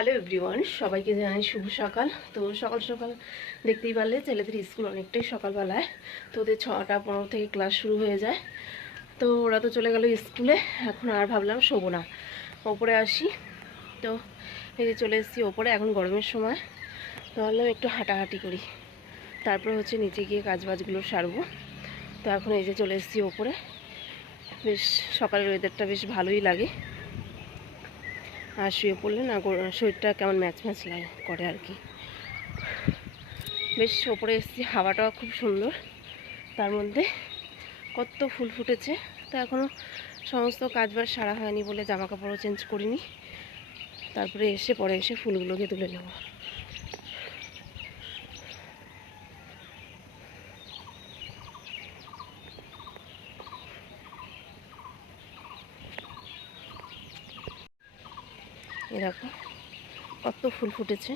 Hello everyone, সবাইকে জানাই শুভ সকাল। তো সকাল সকাল দেখতেই পারলে ছেলেদের স্কুল অনেকটাই সকালবেলায়। তো ওদের ছটা পনেরো থেকে ক্লাস শুরু হয়ে যায়। তো ওরা তো চলে গেল স্কুলে, এখন আর ভাবলাম শোবো না। ওপরে আসি। তো এই যে চলে এসেছি ওপরে, এখন গরমের সময়। তো ভাবলাম একটু হাঁটাহাঁটি করি। তারপর হচ্ছে নিচে গিয়ে কাজ বাজগুলো সারবো। তো এখন এই যে চলে এসেছি ওপরে। বেশ, সকালের ওয়েদারটা বেশ ভালোই লাগে। আর শুয়ে পড়লে না শরীরটা কেমন ম্যাচ ম্যাচ লাগে করে আর কি। বেশ ওপরে এসেছি, হাওয়াটাও খুব সুন্দর। তার মধ্যে কত ফুল ফুটেছে। তা এখনও সমস্ত কাজবার সারা হয়নি বলে জামা কাপড়ও চেঞ্জ করিনি। তারপরে এসে পরে এসে ফুলগুলোকে তুলে নেব। এ দেখো, কত ফুল ফুটেছে।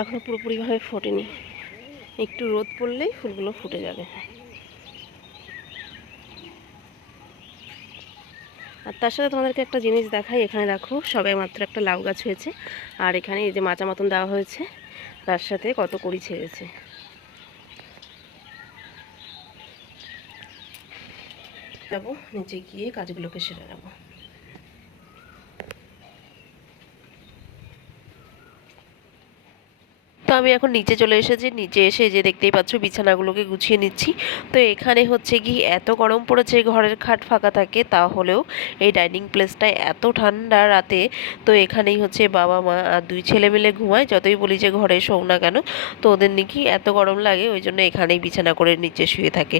এখনও পুরোপুরিভাবে ফোটেনি। একটু রোদ পড়লেই ফুলগুলো ফুটে যাবে। আর তার সাথে তোমাদেরকে একটা জিনিস দেখাই, এখানে দেখো সবাই মাত্র একটা লাউ গাছ হয়েছে। আর এখানে এই যে মাচা মতন দেওয়া হয়েছে, তার সাথে কত কড়ি ছেড়েছে। যাব, নিচে গিয়ে কাজগুলোকে সেরে নেব। তো আমি এখন নিচে চলে এসেছি, নিচে এসে যে দেখতেই পাচ্ছ বিছানাগুলোকে গুছিয়ে নিচ্ছি। তো এখানে হচ্ছে কি এত গরম পড়েছে, ঘরের খাট ফাঁকা থাকে, তাহলেও এই ডাইনিং প্লেসটায় এত ঠান্ডা রাতে। তো এখানেই হচ্ছে বাবা মা আর দুই ছেলে মিলে ঘুমায়, যতই বলি যে ঘরে শোও না কেন, তো ওদের নাকি এত গরম লাগে, ওই জন্য এখানেই বিছানা করে নিচে শুয়ে থাকে।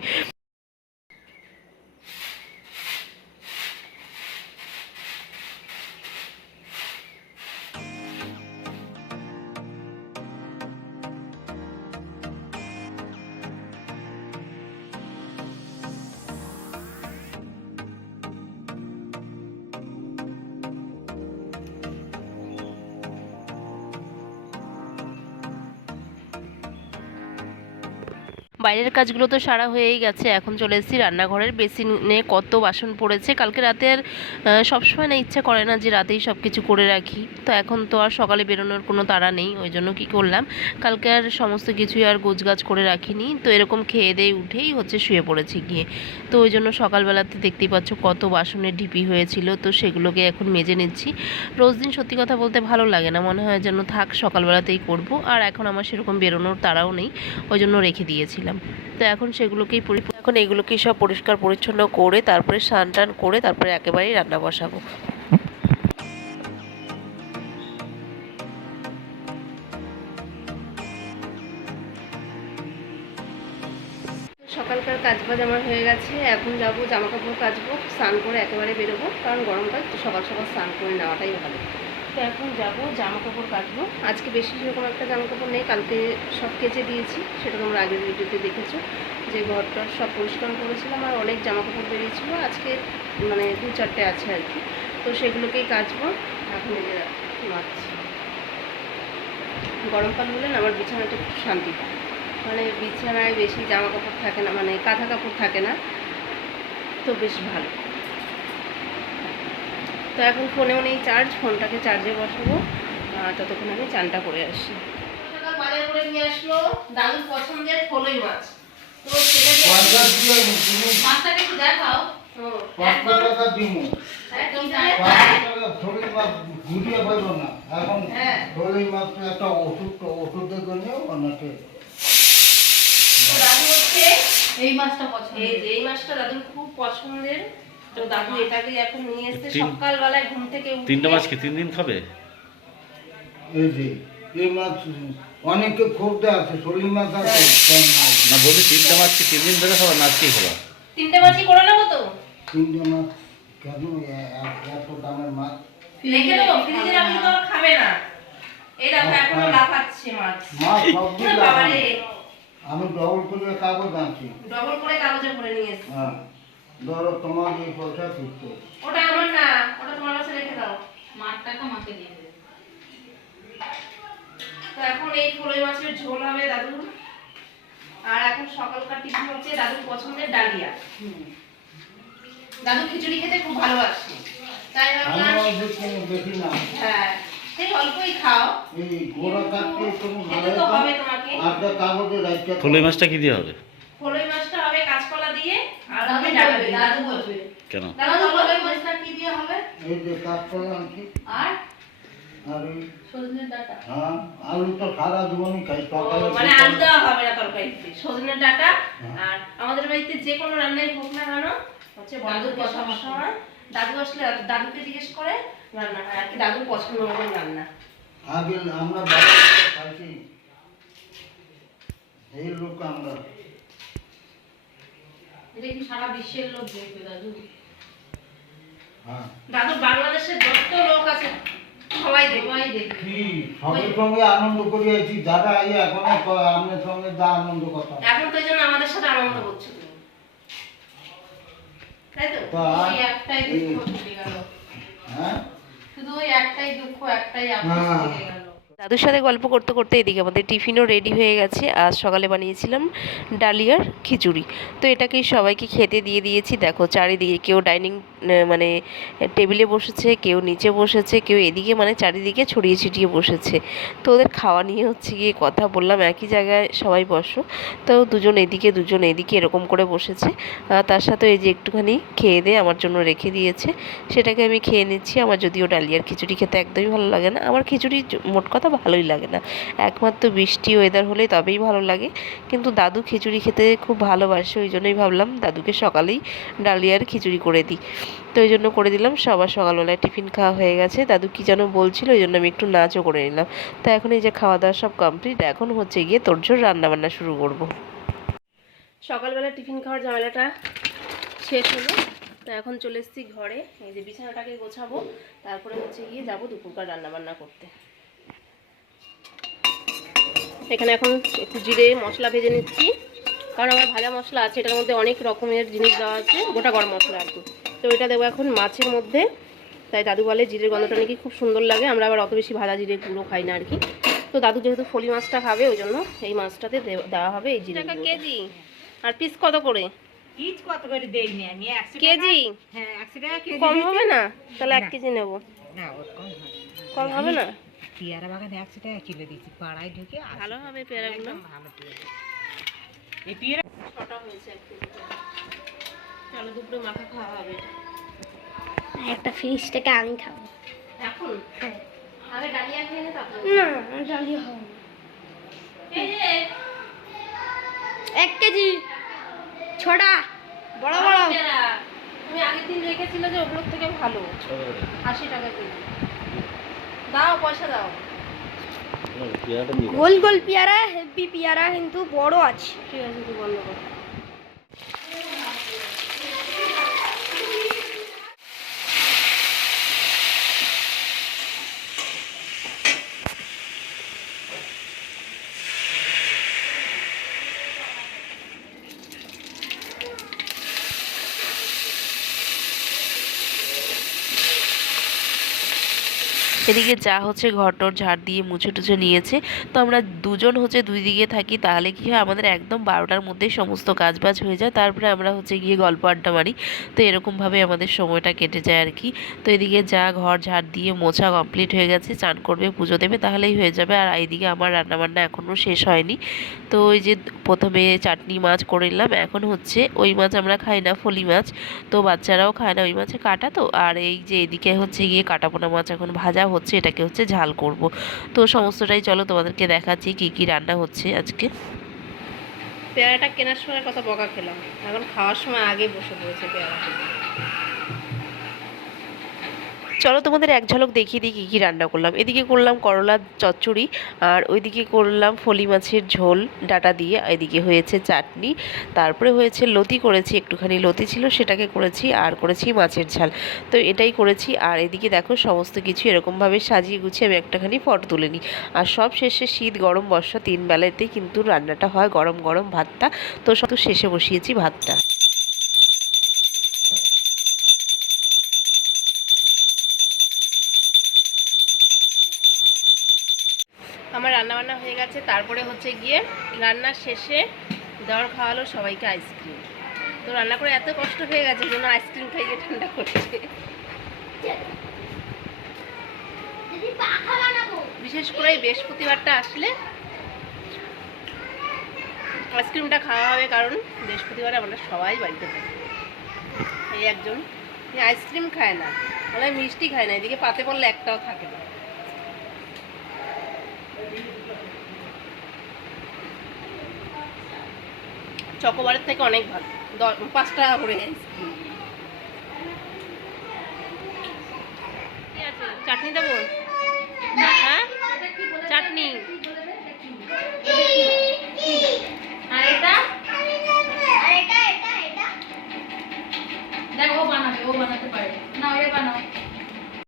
বাইরের কাজগুলো তো সারা হয়েই গেছে, এখন চলে এসেছি রান্নাঘরের। বেসিনে কত বাসন পড়েছে, কালকে রাতে আর সবসময় না ইচ্ছা করে না যে রাতেই সব কিছু করে রাখি। তো এখন তো আর সকালে বেরোনোর কোনো তাড়া নেই, ওই জন্য কী করলাম, কালকে আর সমস্ত কিছুই আর গোছগাছ করে রাখিনি। তো এরকম খেয়ে দিয়ে উঠেই হচ্ছে শুয়ে পড়েছি গিয়ে। তো ওই জন্য সকালবেলাতে দেখতেই পাচ্ছ কত বাসনের ঢিপি হয়েছিল, তো সেগুলোকে এখন মেজে নিচ্ছি। রোজ দিন সত্যি কথা বলতে ভালো লাগে না, মনে হয় যেন থাক সকালবেলাতেই করব, আর এখন আমার সেরকম বেরোনোর তাড়াও নেই, ওই জন্য রেখে দিয়েছিলাম। তো এখন সেগুলোকেই এখন এগুলোকেই সব পরিষ্কার পরিচ্ছন্ন করে, তারপরে স্নান টান করে, তারপরে একেবারেই রান্না বসাবো। সকালকার কাজ বাজ আমার হয়ে গেছে, এখন যাব জামা কাপড় কাচবো, স্নান করে একেবারে বেরোবো, কারণ গরমকাল সকাল সকাল স্নান করে নেওয়াটাই ভালো। তো এখন যাব জামা কাপড় কাটবো আজকে বেশি সেরকম একটা জামা কাপড় নেই, কালকে সব কেচে দিয়েছি, সেটা তোমরা আগের ভিডিওতে দেখেছ, যে ঘরটা সব পরিষ্কার করেছিলাম আর অনেক জামা কাপড় বেরিয়েছিল। আজকে মানে দু চারটে আছে আর কি। তো সেগুলোকেই কাচবো। এখন যে মাছ গরমকাল হলে না আমার বিছানাটা একটু শান্তি পায়। মানে বিছানায় বেশি জামা কাপড় থাকে না মানে কাঁথা কাপড় থাকে না, তো বেশ ভালো। তো এখন ফোনেও নেই চার্জ ফোনটাকে চার্জে বসাবো। আর ততক্ষণ আমি চানটা করে আসি। বাজার করে নিয়ে আসলো দাদুর পছন্দের ফলই মাছ। তো মাছটাকে একটু দেখাও। হ্যাঁ। এই মাছটা পছন্দ যে এই মাছটা দাদুর খুব পছন্দের। তো দাদু এটাকে এখন নিয়ে সকালবেলায় ঘুম থেকে উঠে। তিনটা মাছ কি? তিন দিন খাবে? এই যে এই মাছ অনেকে আছে শরীর মাছ আছে না বলি তিনটা মাছ কি? তিন দিন ধরে খাবা না আজকেই খাবা? তিনটে মাছই করে নেব তো। তিনটে মাছ কেন? এত দামের মাছ? রেখে দেবো ফ্রিজে রাখলে তো খাবে না। এই দেখো এখনও লাফাচ্ছে মাছ। মাছ সব ওরে দিন বাবারে আমি ডবল করে কাগজ আনছি। ডবল করে কাগজে ভরে নিয়ে এসছি। হ্যাঁ। ধরো তোমার এই পয়সা ফিরতে ওটা আমার না ওটা তোমার কাছে রেখে দাও। মার টাকা মাকে দিয়ে দেবে। তো এখন এই ফলই মাছের ঝোল হবে দাদু আর এখন সকালকার টিফিন হচ্ছে দাদুর পছন্দের ডালিয়া। দাদু খিচুড়ি খেতে খুব ভালোবাসে। তাই ভাবলাম আমরা বেশি বেশি না। হ্যাঁ সেই অল্পই খাও। এই গোড়া কাটতে তুমি খেতে তো হবে তোমাকে। আটটা কাগজে রাখতে ফলই মাছটা কি দিয়ে হবে ফলই মাছটা হবে কাঁচকলা দিয়ে আর দাদু হবে ডাটা বলবে, দিয়ে দাদু বলবে। কেন? দাদু ফলই মাছটা কি দিয়ে হবে? এই যে কাঁচকলা আনছি। আর? আর এই সজনের ডাঁটা। হ্যাঁ আলু তো সারা জীবনই খাই সকালে মানে আলু দেওয়া হবে না তরকারিতে সজনের ডাটা হ্যাঁ। আর আমাদের বাড়িতে যে কোনো রান্নাই হোক না কেন হচ্ছে দাদুর পছন্দ। সময় দাদু আসলে দাদু- দাদুকে জিজ্ঞেস করে রান্না হয় আর কি দাদুর পছন্দ মতন রান্না। আগে আমরা খাইছি এই লোক আমরা এটা সারা বিশ্বের লোক দেখবে দাদু। হ্যাঁ। দাদু বাংলাদেশের যত লোক আছে সবাই সবাই দেখবে। কি? সঙ্গে আনন্দ করে যারা আই এখন আপনার সঙ্গে যা আনন্দ কথা এখন তো এই জন্য আমাদের সাথে আনন্দ করছ তুমি তাই তো? ওই একটাই দুঃখ হ্যাঁ? শুধু ওই একটাই দুঃখ একটাই গেল। দাদুর সাথে গল্প করতে করতে এদিকে আমাদের টিফিনও রেডি হয়ে গেছে। আজ সকালে বানিয়েছিলাম ডালিয়ার খিচুড়ি। তো এটাকে সবাইকে খেতে দিয়ে দিয়েছি। দেখো চারিদিকে কেউ ডাইনিং মানে টেবিলে বসেছে, কেউ নিচে বসেছে, কেউ এদিকে মানে চারিদিকে ছড়িয়ে ছিটিয়ে বসেছে। তো ওদের খাওয়া নিয়ে হচ্ছে গিয়ে কথা বললাম। একই জায়গায় সবাই বসো। তো দুজন এদিকে দুজন এদিকে এরকম করে বসেছে। তার সাথে এই যে একটুখানি খেয়ে দিয়ে আমার জন্য রেখে দিয়েছে। সেটাকে আমি খেয়ে নিচ্ছি। আমার যদিও ডালিয়ার খিচুড়ি খেতে একদমই ভালো লাগে না। আমার খিচুড়ি মোট কথা ভালোই লাগে না। একমাত্র বৃষ্টি ওয়েদার হলেই তবেই ভালো লাগে। কিন্তু দাদু খিচুড়ি খেতে খুব ভালোবাসে, ওই জন্যই ভাবলাম দাদুকে সকালেই ডালিয়ার খিচুড়ি করে দিই। তো ওই জন্য করে দিলাম, সবার সকালবেলায় টিফিন খাওয়া হয়ে গেছে। দাদু কী যেন বলছিল, ওই জন্য আমি একটু নাচও করে নিলাম। তো এখন এই যে খাওয়া দাওয়া সব কমপ্লিট এখন হচ্ছে গিয়ে তোরজোর রান্নাবান্না শুরু করব। সকালবেলা টিফিন খাওয়ার ঝামেলাটা শেষ হলো। তো এখন চলে এসেছি ঘরে। এই যে বিছানাটাকে গোছাবো, তারপরে হচ্ছে গিয়ে যাব দুপুরকার রান্না বান্না করতে। এখানে এখন একটু জিরে মশলা ভেজে নিচ্ছি। কারণ আমার ভাজা মশলা আছে এটার মধ্যে অনেক রকমের জিনিস দেওয়া আছে গোটা গরম মশলা আর কি। তো এটা দেবো এখন মাছের মধ্যে। তাই দাদু বলে জিরের গন্ধটা নাকি খুব সুন্দর লাগে আমরা আবার অত বেশি ভাজা জিরে গুঁড়ো খাই না আর কি। তো দাদু যেহেতু ফলি মাছটা খাবে ওই জন্য এই মাছটাতে দে- দেওয়া হবে এই জিরে টাকা কেজি? আর পিস কত করে? কত করে দেইনি আমি? কেজি? হ্যাঁ কেজি কম হবে না? তাহলে এক কেজি নেব। না ওর কম কম হবে না? পেয়ারা বাগানে একশো টাকা কিলো দিচ্ছি পাড়ায় ঢুকে ভালো হবে পেয়ারাগুলো। ভালো পেয়ারা। এই পেয়ারা ছটা হয়েছে চলো দুপুরে মাখা খাওয়া হবে? একটা ফিশ থেকে আমি খাব। এখন? আগে ডালিয়া খেয়ে নে তারপর। না ডালি হবে। এক কেজি। ছোটা। বড় বড়। তুমি আগের দিন রেখেছিলে যে ওগুলোর থেকে ভালো। আশি টাকা কেজি। দাও পয়সা দাও। গোল গোল পেয়ারা হেভি পেয়ারা কিন্তু বড় আছে। ঠিক আছে তুই বন্ধ কর। এদিকে যা হচ্ছে ঘরটর ঝাড় দিয়ে মুছে টুছে নিয়েছে। তো আমরা দুজন হচ্ছে দুই দিকে থাকি, তাহলে কি হয়? আমাদের একদম বারোটার মধ্যেই সমস্ত কাজ বাজ হয়ে যায়। তারপরে আমরা হচ্ছে গিয়ে গল্প আড্ডা মারি। তো এরকমভাবে আমাদের সময়টা কেটে যায় আর কি। তো এদিকে যা ঘর ঝাড় দিয়ে মোছা কমপ্লিট হয়ে গেছে চান করবে, পুজো দেবে, তাহলেই হয়ে যাবে। আর এইদিকে আমার রান্নাবান্না এখনও শেষ হয়নি। তো ওই যে প্রথমে চাটনি মাছ করে নিলাম। এখন হচ্ছে ওই মাছ আমরা খাই না, ফলি মাছ। তো বাচ্চারাও খায় না ওই মাছে কাটা তো। আর এই যে এদিকে হচ্ছে গিয়ে কাটাপোনা মাছ এখন ভাজা হচ্ছে, এটাকে হচ্ছে ঝাল করব। তো সমস্তটাই চলো তোমাদেরকে দেখাচ্ছি কি কি রান্না হচ্ছে আজকে। পেয়ারাটা কেনার সময় কথা বকা খেলাম। এখন খাওয়ার সময় আগে বসে পড়েছে পেয়ারাটা চলো তোমাদের এক ঝলক দেখিয়ে দিই কী কী রান্না করলাম। এদিকে করলাম করলার চচ্চড়ি, আর ওইদিকে করলাম ফলি মাছের ঝোল, ডাটা দিয়ে। এদিকে হয়েছে চাটনি, তারপরে হয়েছে লতি করেছি, একটুখানি লতি ছিল সেটাকে করেছি, আর করেছি মাছের ঝাল। তো এটাই করেছি, আর এদিকে দেখো সমস্ত কিছু এরকমভাবে সাজিয়ে গুছিয়ে আমি একটাখানি ফটো তুলে নিই। আর সব শেষে শীত, গরম, বর্ষা তিন বেলাতেই কিন্তু রান্নাটা হয় গরম গরম ভাতটা। তো সব শেষে বসিয়েছি ভাতটা। আমার রান্না বান্না হয়ে গেছে। তারপরে হচ্ছে গিয়ে রান্নার শেষে দেওয়ার খাওয়ালো সবাইকে আইসক্রিম। তো রান্না করে এত কষ্ট হয়ে গেছে জন্য আইসক্রিম খাইয়ে ঠান্ডা করছে। বিশেষ করে এই বৃহস্পতিবারটা আসলে আইসক্রিমটা খাওয়া হবে কারণ বৃহস্পতিবারে আমরা সবাই বাড়িতে থাকি। এই একজন এই আইসক্রিম খায় না। মানে মিষ্টি খায় না এদিকে পাতে পড়লে একটাও থাকে না। চকোবারের থেকে অনেক ভালো। পাঁচ টাকা করে চাটনি দেবো? হ্যাঁ? চাটনি। দেখো বানাবে, ও বানাতে পারে। না ওরে বানাও।